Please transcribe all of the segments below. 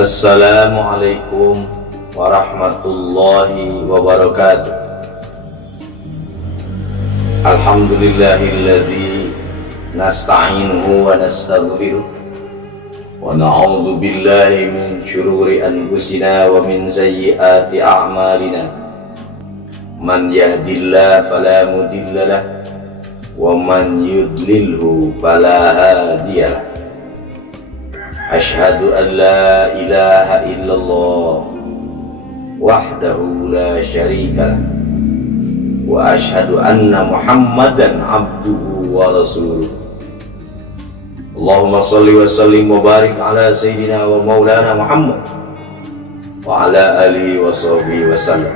Assalamualaikum warahmatullahi wabarakatuh. Alhamdulillahilladzi nasta'inuhu wa nastaghfiruh wa na'udzu billahi min syururi anfusina wa min sayyiati a'malina. Man yahdihillahu fala mudhillalah wa man yudlilhu fala hadiyalah. Asyhadu an la ilaha illallah wahdahu la syarika lah wa asyhadu anna Muhammadan abduhu wa rasuluh. Allahumma shalli wa sallim wa barik ala sayyidina wa maulana Muhammad wa ala alihi wa sahbihi wa sallam.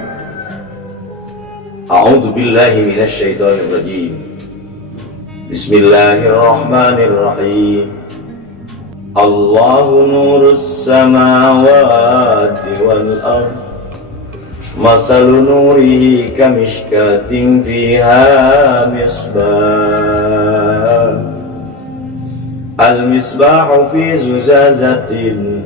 A'udzu billahi minasy syaithanir rajim. Bismillahirrahmanirrahim. Allahu nurus samawati wal ard. Masalu nurihi kamishkatin fiha misbah. Al-misbahu fi zuzazatin.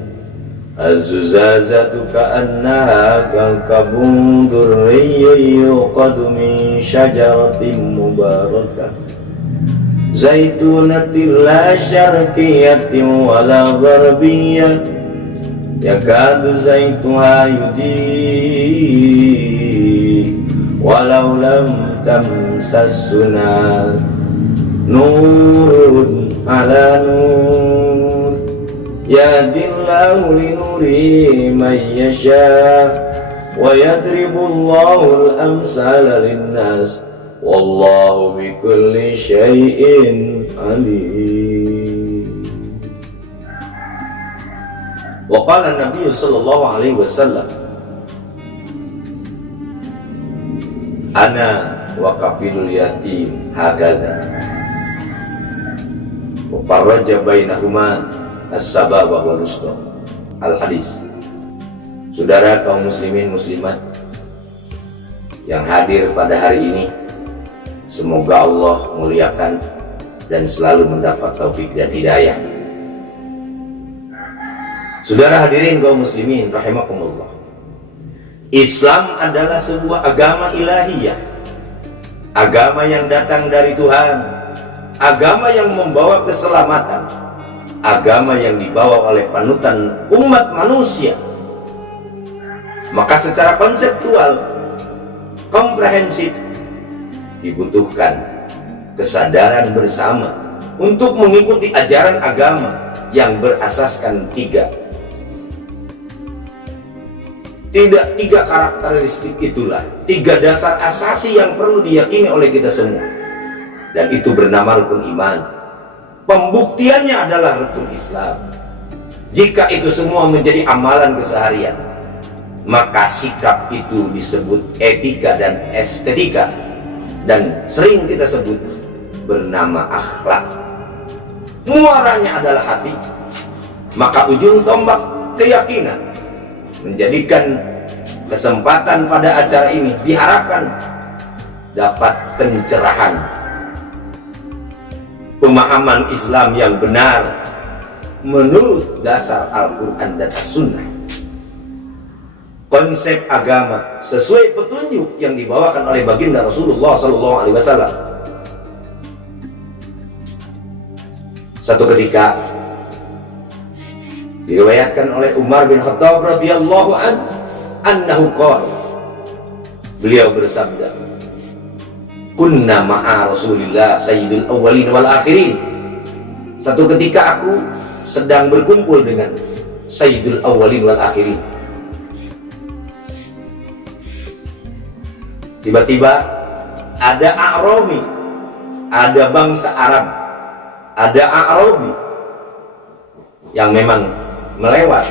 Az-zuzazatu ka'annaha kawkabun durriyyun yuqadu min syajaratin mubarakah zaitunatin la syarqiyatin wala gharbiyah yakadu zaituha yudhi walau lam tamsassu nar nurun ala nur yahdillahu linurihi man yasha wa yadribullahu al-amsala linnas wallahu bikulli syai'in alim. Wa qala Nabi sallallahu alaihi wasallam, ana wa kafilul yatim hakadha wa farraja bainahuma as-sababa wal usqa. Al-hadis. Saudara kaum muslimin muslimat yang hadir pada hari ini, semoga Allah muliakan dan selalu mendapat taufik dan hidayah. Saudara hadirin kaum muslimin rahimakumullah. Islam adalah sebuah agama ilahiyah, agama yang datang dari Tuhan, agama yang membawa keselamatan, agama yang dibawa oleh panutan umat manusia. Maka secara konseptual, komprehensif, dibutuhkan kesadaran bersama untuk mengikuti ajaran agama yang berasaskan tiga karakteristik. Itulah tiga dasar asasi yang perlu diyakini oleh kita semua, dan itu bernama rukun iman. Pembuktiannya adalah rukun Islam. Jika itu semua menjadi amalan keseharian, maka sikap itu disebut etika dan estetika, dan sering kita sebut bernama akhlak. Muaranya adalah hati. Maka ujung tombak keyakinan menjadikan kesempatan pada acara ini diharapkan dapat pencerahan pemahaman Islam yang benar menurut dasar Al-Quran dan As-Sunnah. Konsep agama sesuai petunjuk yang dibawakan oleh baginda Rasulullah SAW. Satu ketika diriwayatkan oleh Umar bin Khattab radhiyallahu anhu qala, beliau bersabda, kunna ma'a Rasulillah sayyidul awwalin wal akhirin. Satu ketika aku sedang berkumpul dengan sayyidul awwalin wal akhirin. Tiba-tiba ada A'rabi, ada bangsa Arab, ada A'rabi yang memang melewat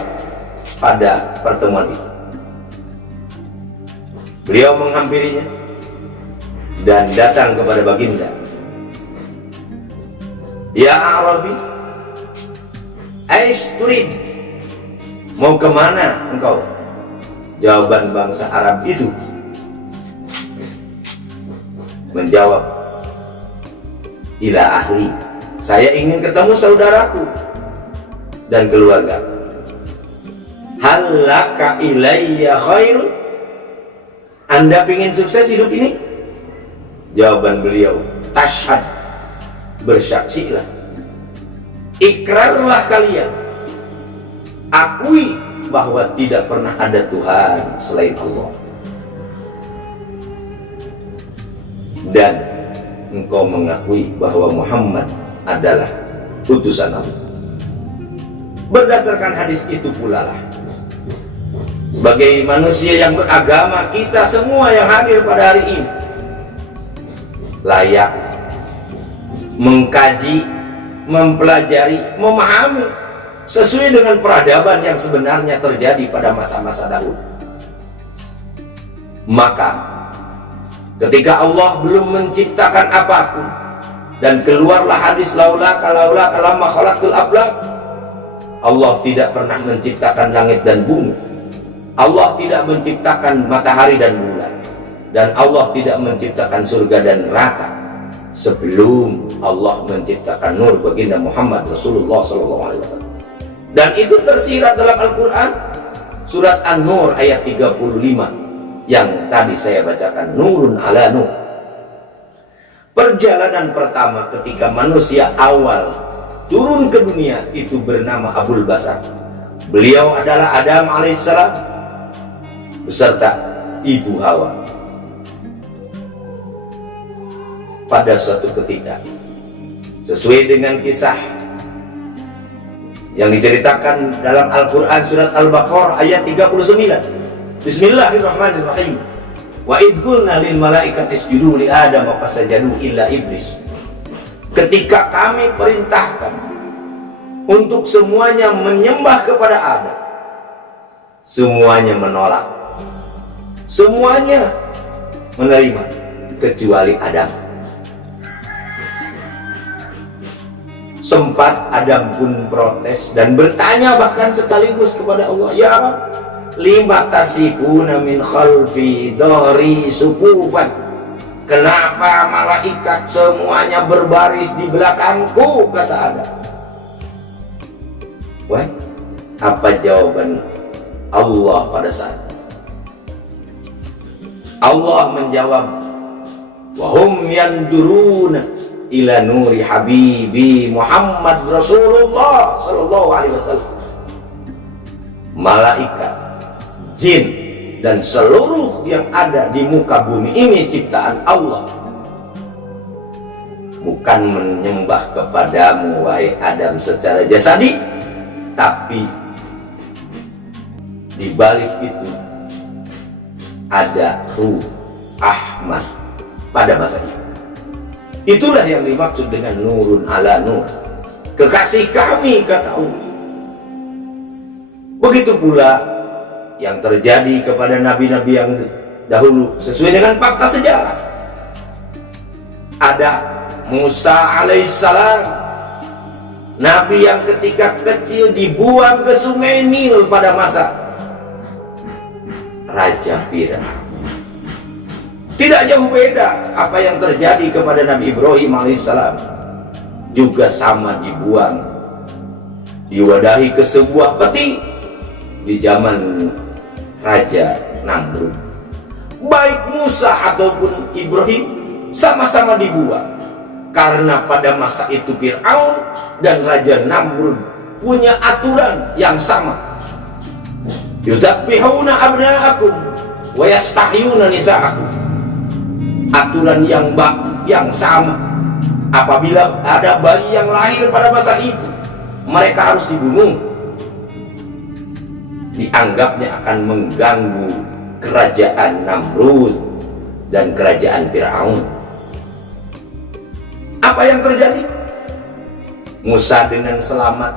pada pertemuan itu. Beliau menghampirinya dan datang kepada baginda. Ya A'rabi, aish turid, mau kemana engkau? Jawaban bangsa Arab itu menjawab, ila ahli, saya ingin ketemu saudaraku dan keluarga. Halaka ilayya khairun? Anda ingin sukses hidup ini? Jawaban beliau, tashhad, bersaksilah, ikrarlah kalian, akui bahwa tidak pernah ada Tuhan selain Allah, dan engkau mengakui bahwa Muhammad adalah utusan Allah. Berdasarkan hadis itu pula lah, sebagai manusia yang beragama, kita semua yang hadir pada hari ini layak mengkaji, mempelajari, memahami sesuai dengan peradaban yang sebenarnya terjadi pada masa-masa dahulu. Maka ketika Allah belum menciptakan apapun dan keluarlah hadis laula kalamma khalaqtul aflaq, Allah tidak pernah menciptakan langit dan bumi, Allah tidak menciptakan matahari dan bulan, dan Allah tidak menciptakan surga dan neraka sebelum Allah menciptakan nur baginda Muhammad Rasulullah SAW. Dan itu tersirat dalam Al-Quran, surat An-Nur ayat 35 yang tadi saya bacakan, nurun ala nur. Perjalanan pertama ketika manusia awal turun ke dunia itu bernama Abul Basar. Beliau adalah Adam alaihissalam beserta ibu Hawa. Pada suatu ketika, sesuai dengan kisah yang diceritakan dalam Al-Quran surat Al-Baqarah ayat 39, Bismillahirrahmanirrahim, wa idh qulna lil malaikati isjudu li Adam fasajadu illa iblis. Ketika kami perintahkan untuk semuanya menyembah kepada Adam, semuanya menolak, semuanya menerima kecuali Adam. Sempat Adam pun protes dan bertanya bahkan sekaligus kepada Allah, ya Rabb, lima tasifuna min khalfi dhari sufufan, kenapa malaikat semuanya berbaris di belakangku, kata Adam. Wah, apa jawaban Allah pada saat itu? Allah menjawab, wahum yanduruna ila nuri habibi Muhammad Rasulullah sallallahu alaihi wasallam. Malaikat, jin, dan seluruh yang ada di muka bumi ini ciptaan Allah bukan menyembah kepadamu wahai Adam secara jasadi, tapi di balik itu ada ruh Ahmad pada masa itu. Itulah yang dimaksud dengan nurun ala nur, kekasih kami, kata Allah. Begitu pula yang terjadi kepada nabi-nabi yang dahulu sesuai dengan fakta sejarah. Ada Musa alaihissalam, nabi yang ketika kecil dibuang ke sungai Nil pada masa Raja Firaun. Tidak jauh beda apa yang terjadi kepada Nabi Ibrahim alaihissalam, juga sama dibuang, diwadahi ke sebuah peti di zaman Raja Namrud. Baik Musa ataupun Ibrahim sama-sama dibuang, karena pada masa itu Fir'aun dan Raja Namrud punya aturan yang sama. Yudzabbihuna abna'akum wa yastahyuna nisa'akum. Aturan yang sama. Apabila ada bayi yang lahir pada masa itu, mereka harus dibunuh. Dianggapnya akan mengganggu kerajaan Namrud dan kerajaan Firaun. Apa yang terjadi? Musa dengan selamat,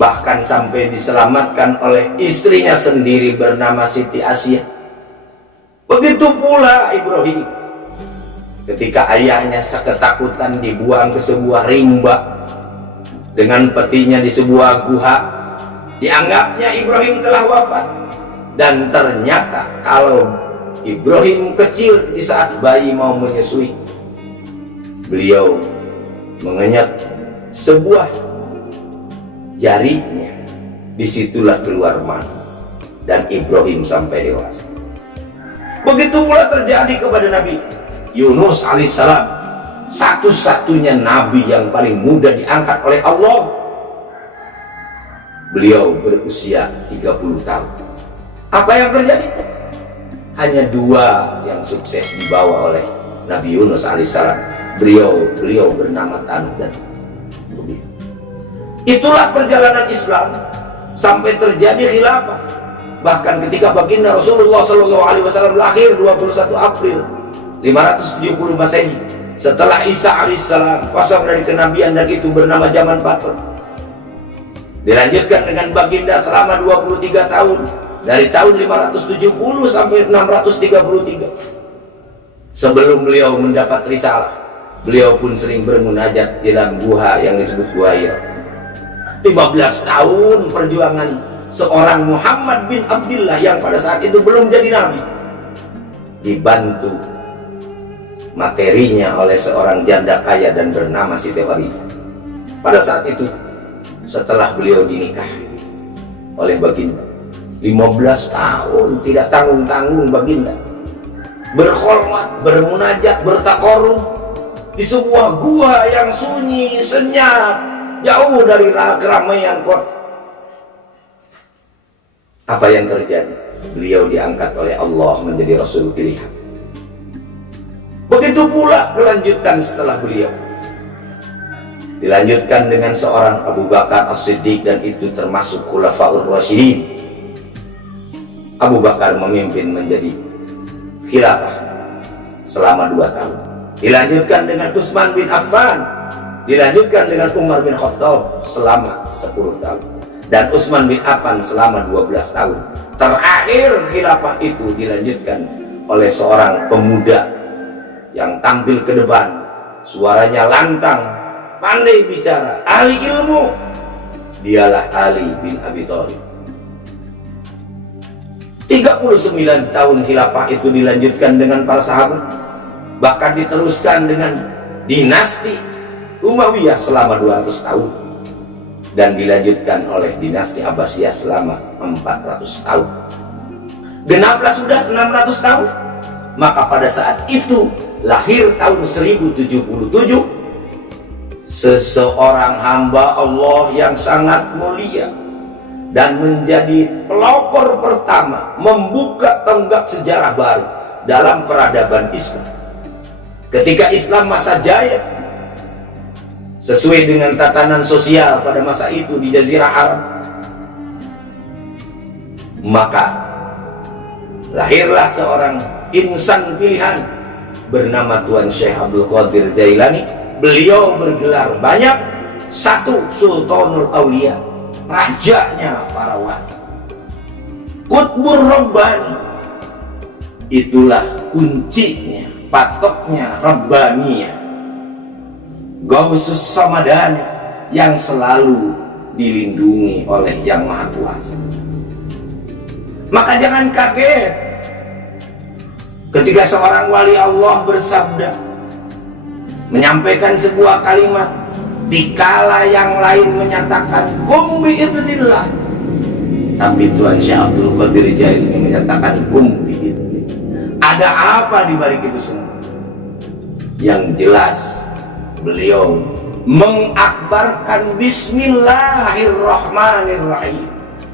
bahkan sampai diselamatkan oleh istrinya sendiri bernama Siti Asia. Begitu pula Ibrahim, ketika ayahnya ketakutan dibuang ke sebuah rimba dengan petinya di sebuah guha, dianggapnya Ibrahim telah wafat. Dan ternyata kalau Ibrahim kecil di saat bayi mau menyusui, beliau mengenyot sebuah jarinya disitulah keluar man dan Ibrahim sampai dewasa. Begitu pula terjadi kepada Nabi Yunus alaihissalam, satu-satunya nabi yang paling muda diangkat oleh Allah. Beliau berusia 30 tahun. Apa yang terjadi? Hanya dua yang sukses dibawa oleh Nabi Yunus alaihissalam. Beliau bernama Tanuh dan Rubin. Itulah perjalanan Islam sampai terjadi khilafah. Bahkan ketika baginda Rasulullah SAW lahir 21 April 570 Masehi, setelah Isa alaihissalam kosong dari kenabian dan itu bernama zaman Paton. Dilanjutkan dengan baginda selama 23 tahun, dari tahun 570 sampai 633. Sebelum beliau mendapat risalah, beliau pun sering bermunajat di dalam gua yang disebut Gua Hira. 15 tahun perjuangan seorang Muhammad bin Abdullah yang pada saat itu belum jadi nabi, dibantu materinya oleh seorang janda kaya dan bernama Siti Khadijah. Pada saat itu, setelah beliau dinikah oleh baginda, 15 tahun tidak tanggung-tanggung baginda berkhormat, bermunajat, bertakorum di sebuah gua yang sunyi, senyap, jauh dari keramaian kota. Apa yang terjadi? Beliau diangkat oleh Allah menjadi Rasul pilihan. Begitu pula kelanjutan setelah beliau. Dilanjutkan dengan seorang Abu Bakar As-Siddiq, dan itu termasuk Khulafaur Rasyidin. Abu Bakar memimpin menjadi khilafah selama 2 tahun. Dilanjutkan dengan Utsman bin Affan. Dilanjutkan dengan Umar bin Khattab selama 10 tahun. Dan Utsman bin Affan selama 12 tahun. Terakhir khilafah itu dilanjutkan oleh seorang pemuda yang tampil ke depan, suaranya lantang, pandai bicara, ahli ilmu. Dialah Ali bin Abi Thalib. 39 tahun khilafah itu dilanjutkan dengan para sahabat, bahkan diteruskan dengan dinasti Umayyah selama 200 tahun, dan dilanjutkan oleh dinasti Abbasiyah selama 400 tahun. Genaplah sudah 600 tahun. Maka pada saat itu lahir tahun 1077 seseorang hamba Allah yang sangat mulia dan menjadi pelopor pertama, membuka tonggak sejarah baru dalam peradaban Islam. Ketika Islam masa jaya, sesuai dengan tatanan sosial pada masa itu di Jazirah Arab, maka lahirlah seorang insan pilihan bernama Tuan Syekh Abdul Qadir Jailani. Beliau bergelar banyak. 1, Sultanul Aulia, rajanya para wali. Qutbur Rabbani, itulah kuncinya, patoknya Rabbaniyah. Gausus Samadani, yang selalu dilindungi oleh Yang Maha Kuasa. Maka jangan kaget ketika seorang wali Allah bersabda, menyampaikan sebuah kalimat dikala yang lain menyatakan kum bi'idznillah, tapi Tuan Syekh Abdul Qadir Jailani menyatakan kum bi'idznillah. Ada apa di balik itu semua? Yang jelas beliau mengakbarkan Bismillahirrahmanirrahim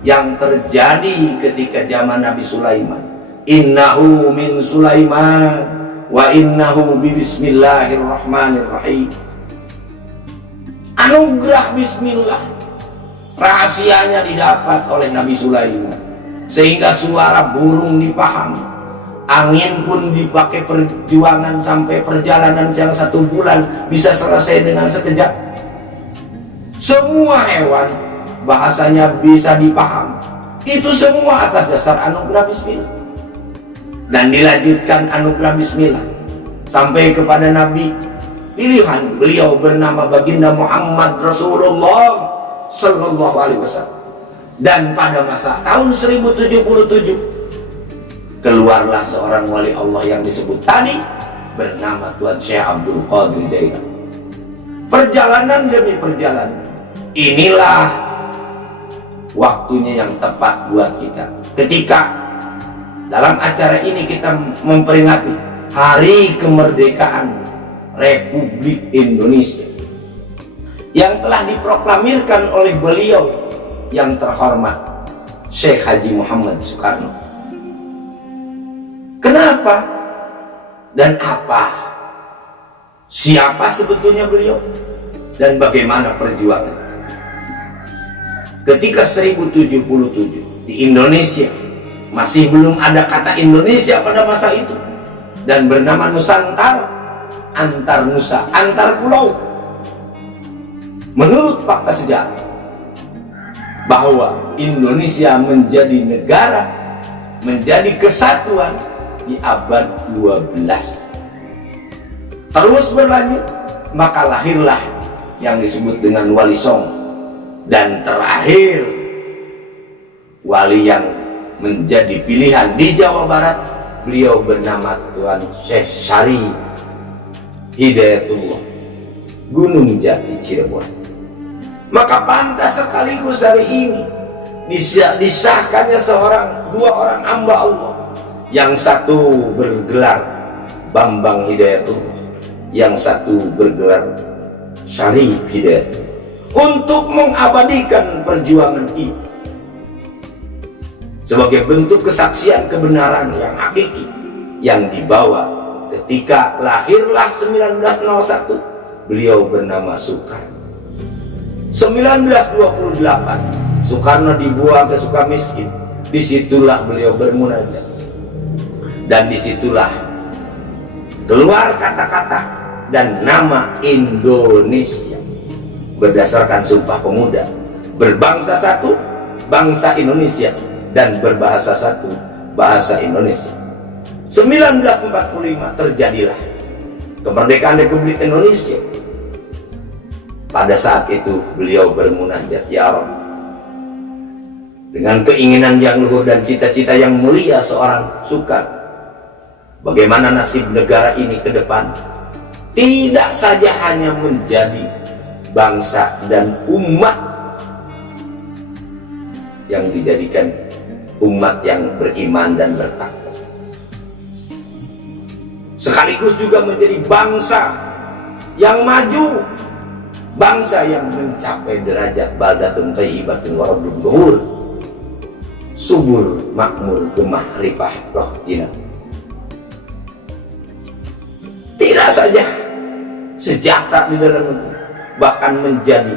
yang terjadi ketika zaman Nabi Sulaiman. Innahu min Sulaiman wa innahu bismillahirrahmanirrahim. Anugerah bismillah, rahasianya didapat oleh Nabi Sulaiman, sehingga suara burung dipahami. Angin pun dipakai perjuangan sampai perjalanan yang 1 bulan bisa selesai dengan sekejap. Semua hewan bahasanya bisa dipaham. Itu semua atas dasar anugerah bismillah. Dan dilanjutkan anugerah bismillah sampai kepada Nabi pilihan, beliau bernama baginda Muhammad Rasulullah Sallallahu Alaihi Wasallam. Dan pada masa tahun 1077 keluarlah seorang wali Allah yang disebut tadi bernama Tuan Syekh Abdul Qadir Jailani. Perjalanan demi perjalanan, inilah waktunya yang tepat buat kita ketika dalam acara ini kita memperingati Hari Kemerdekaan Republik Indonesia yang telah diproklamirkan oleh beliau yang terhormat Syekh Haji Muhammad Soekarno. Kenapa dan apa? Siapa sebetulnya beliau dan bagaimana perjuangan? Ketika 1077 di Indonesia masih belum ada kata Indonesia pada masa itu dan bernama Nusantara, antar nusa, antar pulau. Menurut fakta sejarah bahwa Indonesia menjadi negara, menjadi kesatuan di abad 12. Terus berlanjut, maka lahirlah yang disebut dengan Wali Songo, dan terakhir wali yang menjadi pilihan di Jawa Barat, beliau bernama Tuan Syekh Syarif Hidayatullah, Gunung Jati, Cirebon. Maka pantas sekaligus hari ini disahkannya dua orang hamba Allah, yang satu bergelar Bambang Hidayatullah, yang satu bergelar Syarif Hidayatullah, untuk mengabadikan perjuangan ini sebagai bentuk kesaksian kebenaran yang hakiki yang dibawa ketika lahirlah 1901 beliau bernama Soekarno. 1928 Soekarno dibuang ke Sukamiskin. Disitulah beliau bermunajat, dan disitulah keluar kata-kata dan nama Indonesia berdasarkan Sumpah Pemuda, berbangsa satu, bangsa Indonesia, dan berbahasa satu, bahasa Indonesia. 1945 terjadilah kemerdekaan Republik Indonesia. Pada saat itu beliau bermunajat, ya Rabb, dengan keinginan yang luhur dan cita-cita yang mulia seorang Soekarno, bagaimana nasib negara ini ke depan, tidak saja hanya menjadi bangsa dan umat yang dijadikan umat yang beriman dan bertakwa, sekaligus juga menjadi bangsa yang maju, bangsa yang mencapai derajat baldatun thayyibatun wa rabbun ghafur, subur makmur gemah ripah roh jinak. Tidak saja sejahtera di dalam negeri, bahkan menjadi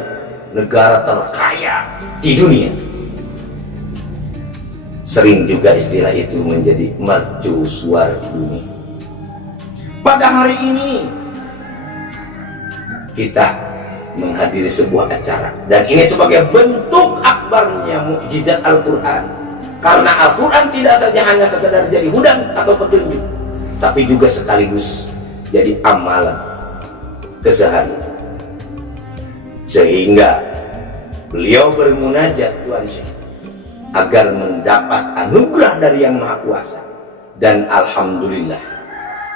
negara terkaya di dunia. Sering juga istilah itu menjadi mercusuar dunia. Pada hari ini kita menghadiri sebuah acara, dan ini sebagai bentuk akbarnya mukjizat Al-Quran, karena Al-Quran tidak saja hanya sekedar jadi hudan atau petunjuk, tapi juga sekaligus jadi amalan keseharian. Sehingga beliau bermunajat Tuan Syekh agar mendapat anugerah dari Yang Maha Kuasa, dan alhamdulillah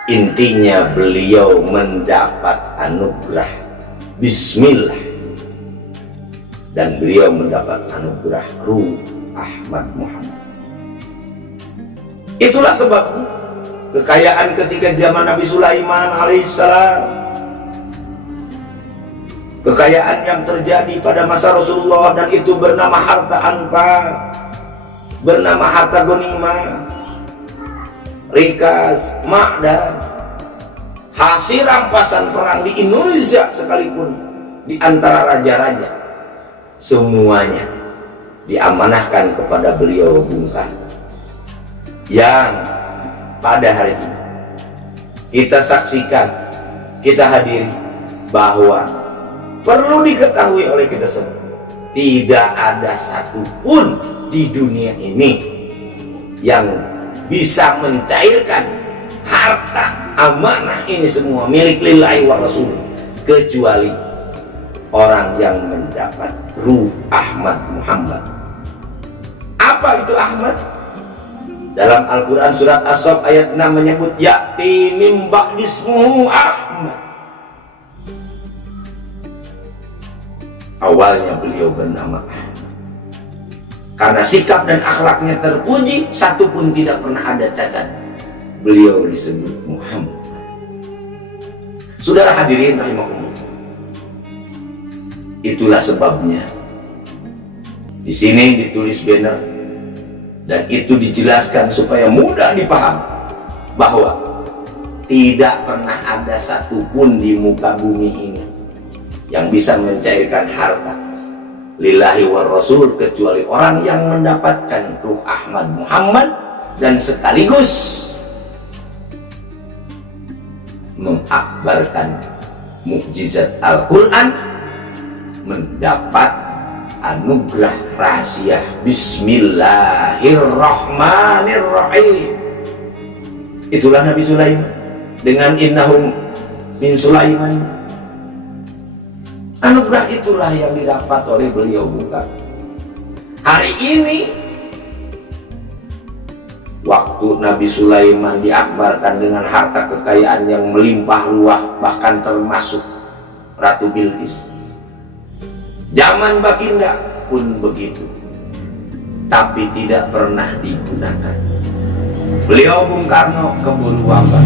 intinya beliau mendapat anugerah Bismillah, dan beliau mendapat anugerah Ruh Ahmad Muhammad. Itulah sebabnya kekayaan ketika zaman Nabi Sulaiman alaihissalam, kekayaan yang terjadi pada masa Rasulullah, dan itu bernama harta anfa, bernama harta ghanimah, rikas, ma'dan, hasil rampasan perang di Indonesia sekalipun, di antara raja-raja, semuanya diamanahkan kepada beliau Bung Karno, yang pada hari ini kita saksikan, kita hadiri, bahwa perlu diketahui oleh kita semua, tidak ada satupun di dunia ini yang bisa mencairkan harta amanah ini semua milik lillahi wa rasul, kecuali orang yang mendapat Ruh Ahmad Muhammad. Apa itu Ahmad? Dalam Al-Quran surat As-Saff ayat 6 menyebut ya'ti min ba'dismuhu Ahmad. Awalnya beliau bernama Ahmad, Karena sikap dan akhlaknya terpuji, satu pun tidak pernah ada cacat. Beliau disebut Muhammad. Saudara hadirin rahimakumullah. Itulah sebabnya di sini ditulis banner dan itu dijelaskan supaya mudah dipahami bahwa tidak pernah ada satupun di muka bumi ini yang bisa mencairkan harta lillahi war rasul kecuali orang yang mendapatkan ruh Ahmad Muhammad dan sekaligus mengakbarkan mukjizat Al-Quran, mendapat anugerah rahasia Bismillahirrahmanirrahim. Itulah Nabi Sulaiman dengan innahum min Sulaiman. Anugerah itulah yang didapat oleh beliau bukan. Hari ini waktu Nabi Sulaiman diakbarkan dengan harta kekayaan yang melimpah ruah, bahkan termasuk Ratu Bilqis. Zaman Baginda pun begitu, tapi tidak pernah digunakan. Beliau Bung Karno keburu wafat,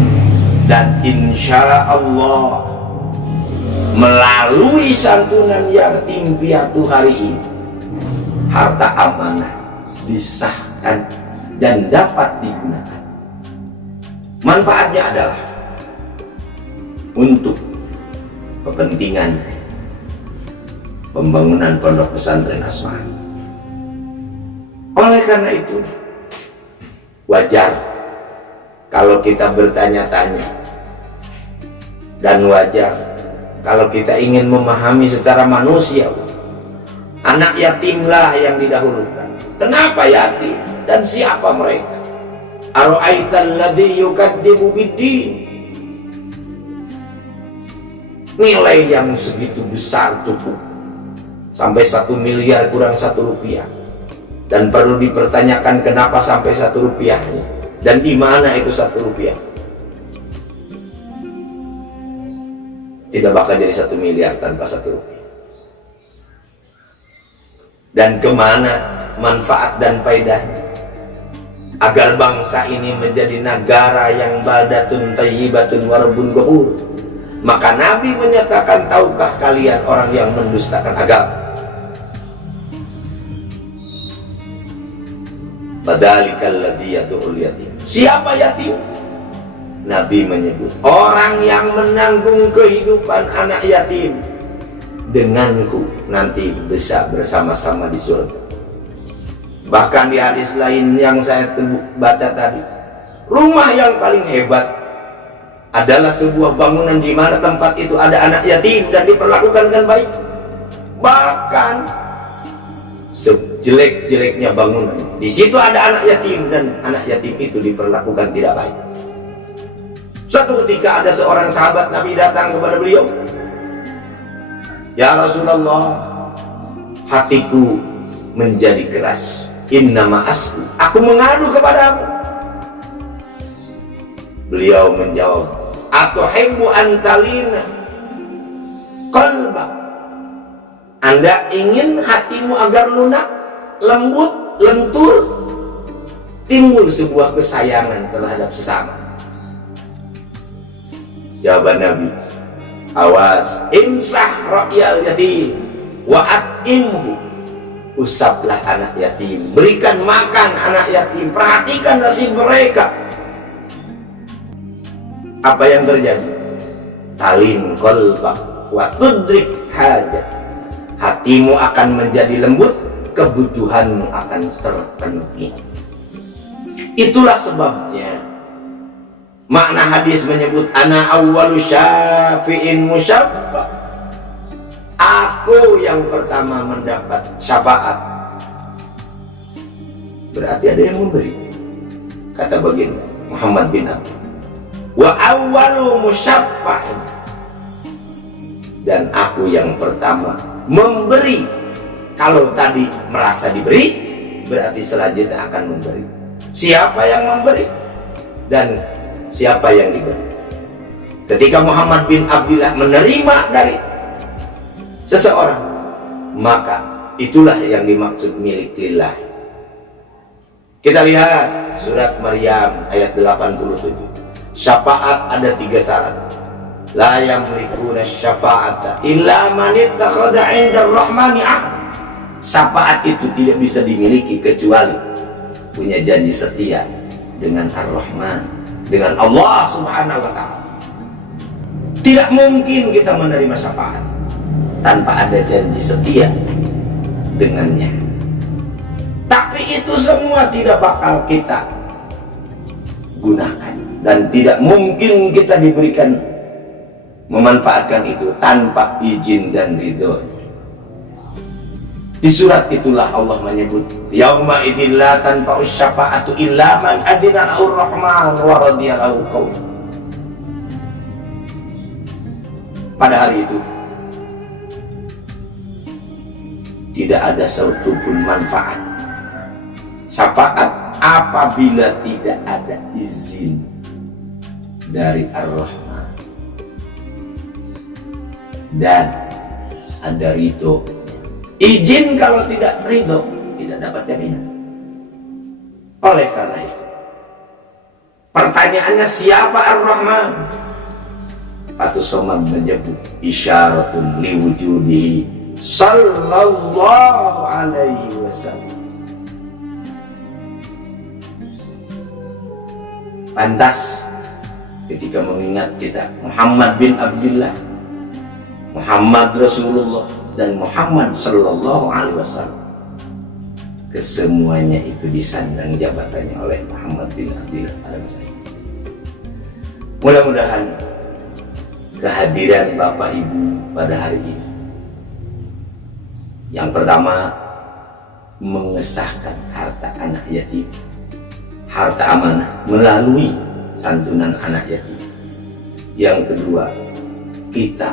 dan insya Allah melalui santunan yatim piatu hari ini, harta amanah disahkan dan dapat digunakan. Manfaatnya adalah untuk kepentingan pembangunan pondok pesantren Asma'ani. Oleh karena itu wajar kalau kita bertanya-tanya, dan wajar kalau kita ingin memahami secara manusia. Anak yatimlah yang didahulukan. Kenapa yatim? Dan siapa mereka? Ara'aital ladzi yukadzibu biddin. Nilai yang segitu besar cukup sampai 1 miliar kurang 1 rupiah, dan perlu dipertanyakan kenapa sampai 1 rupiahnya dan di mana itu 1 rupiah. Tidak bakal jadi 1 miliar tanpa 1 rupiah. Dan kemana manfaat dan faedahnya agar bangsa ini menjadi negara yang baldatun thayyibatun wa rabbun ghafur? Maka Nabi menyatakan, tahukah kalian orang yang mendustakan agama? Fadzalikal ladzi yad'ul yatim. Siapa yatim? Nabi menyebut orang yang menanggung kehidupan anak yatim. Denganku nanti bisa bersama-sama di surga. Bahkan di hadis lain yang saya baca tadi, rumah yang paling hebat adalah sebuah bangunan di mana tempat itu ada anak yatim dan diperlakukan dengan baik. Bahkan sejelek-jeleknya bangunan, di situ ada anak yatim dan anak yatim itu diperlakukan tidak baik. Suatu ketika ada seorang sahabat Nabi datang kepada beliau, "Ya Rasulullah, hatiku menjadi keras. Innama asku, aku mengadu kepadamu." Beliau menjawab, "Atuhibbu antalina qalbak." Anda ingin hatimu agar lunak, lembut, lentur, timbul sebuah kesayangan terhadap sesama. Jawaban Nabi, awas, imsah ra'yal yatim wa at'imhu. Usaplah anak yatim, berikan makan anak yatim, perhatikan nasib mereka. Apa yang terjadi? Talin qalbak wa tudrik hajat. Hatimu akan menjadi lembut, kebutuhanmu akan terpenuhi. Itulah sebabnya makna hadis menyebut ana awwalu syafi'in musyaffa. Aku yang pertama mendapat syafaat. Berarti ada yang memberi. Kata baginda Muhammad bin Abdullah, wa awwalu musyaffa'in. Dan aku yang pertama memberi. Kalau tadi merasa diberi, berarti selanjutnya akan memberi. Siapa yang memberi dan siapa yang diberi? Ketika Muhammad bin Abdullah menerima dari seseorang, maka itulah yang dimaksud milik lillah. Kita lihat surat Maryam ayat 87. Syafaat ada 3 syarat. La yamlikuna syafa'ata illa man ittakhadha 'inda ar-rahmani 'ahd. Syafaat itu tidak bisa dimiliki kecuali punya janji setia dengan Ar-Rahman, dengan Allah Subhanahu wa ta'ala. Tidak mungkin kita menerima syafaat tanpa ada janji setia dengannya. Tapi itu semua tidak bakal kita gunakan, dan tidak mungkin kita diberikan memanfaatkan itu tanpa izin dan ridho. Di surat itulah Allah menyebut yauma idzin la tanfa'us syafa'atu illa man adzina lahu ar-rahman wa radiya lahu qawlan. Pada hari itu tidak ada satu pun manfaat syafaat apabila tidak ada izin dari Ar-Rahman dan ada ridho. Izin kalau tidak ridho tidak dapat jaminan. Oleh karena itu pertanyaannya, siapa Ar-Rahman? Atau Somad menyebut isyaratun liwujudihi sallallahu alaihi wasallam. Pantas ketika mengingat kita Muhammad bin Abdullah, Muhammad Rasulullah, dan Muhammad sallallahu alaihi wasallam, kesemuanya itu disandang jabatannya oleh Muhammad bin Abdullah pada masa itu. Mudah-mudahan kehadiran Bapak Ibu pada hari ini, yang pertama mengesahkan harta anak yatim, harta amanah melalui santunan anak yatim. Yang kedua, kita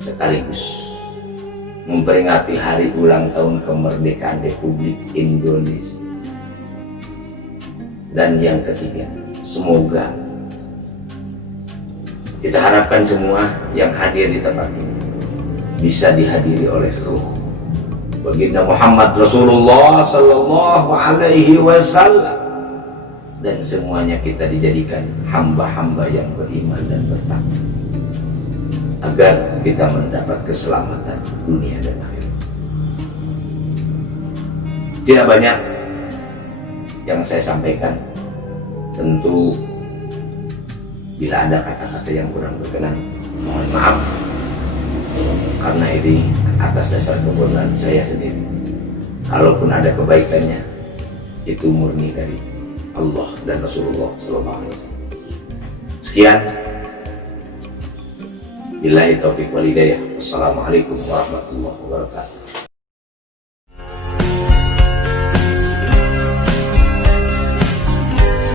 sekaligus memperingati hari ulang tahun kemerdekaan Republik Indonesia. Dan yang ketiga, semoga kita harapkan semua yang hadir di tempat ini bisa dihadiri oleh ruh baginda Muhammad Rasulullah sallallahu alaihi wasallam, dan semuanya kita dijadikan hamba-hamba yang beriman dan bertakwa, agar kita mendapat keselamatan dunia dan akhirat. Tidak banyak yang saya sampaikan. Tentu bila ada kata-kata yang kurang berkenan, mohon maaf, karena ini atas dasar kemurnian saya sendiri. Kalaupun ada kebaikannya, itu murni dari Allah dan Rasulullah SAW. Sekian. Billahi taufiq wal hidayah. Wassalamualaikum warahmatullahi wabarakatuh.